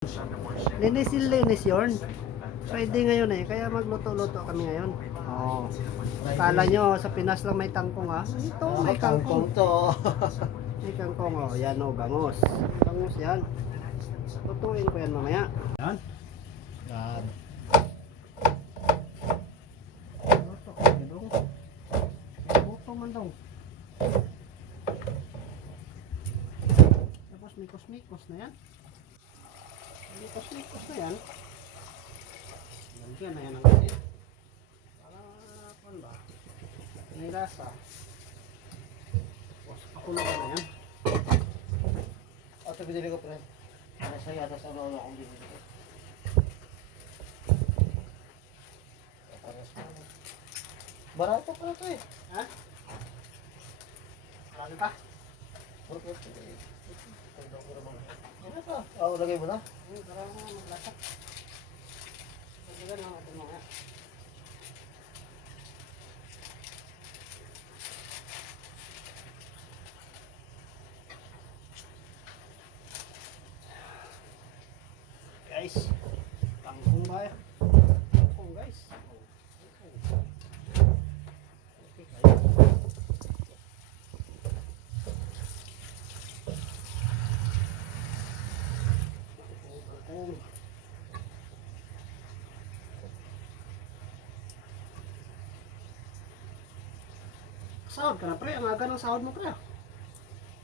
Linis yun. Friday ngayon eh, kaya magluto-luto kami ngayon. Oh. Kala nyo sa Pinas lang may kangkong ha? Ito may kangkong. to. May kangkong oh, yan oh, bangus. Bangus yan. Lutuin ko yan mamaya. Yan. Yan. Luto ko dong. Luto man dong. Tapos mikos-mikos na yan. Mikos-mikos na yan. Lagyan na yan ang asin. Para kung ba? May lasa. Tapos pakulo ko na yan. Ito binili ko pre. Nasa yata sa lolo akong binili ko. Barato pala ito eh. Ha? Marami pa? Ano pa? Oo, lagay mo na. Para maglasa. Lagyan natin mga. Guys, kangkong ba yan? Kangkong guys. Okay guys. Kangkong. Sahod ka na pre, ang aga ng sahod mo pre.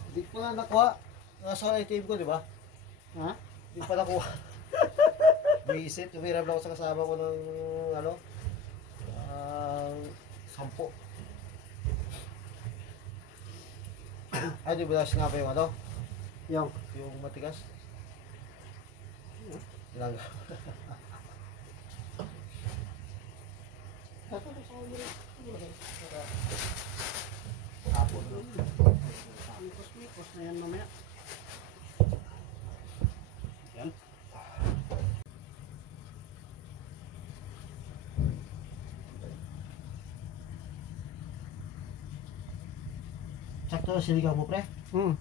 Hindi ko na nakuha. Nasa ATM ko, di ba? Ha? Hindi pa nakuha. Visit, umiram lang ako sa kasama ko ng ano, 10. Ay, di ba nga pa yung ano? Yung. Yung matigas? Ilang. Hapon na. Mikos-mikos na yan mamaya. Yan. Sakto siligaw mo pre? Hmm.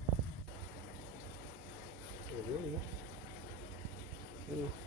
Ayun. Ayun.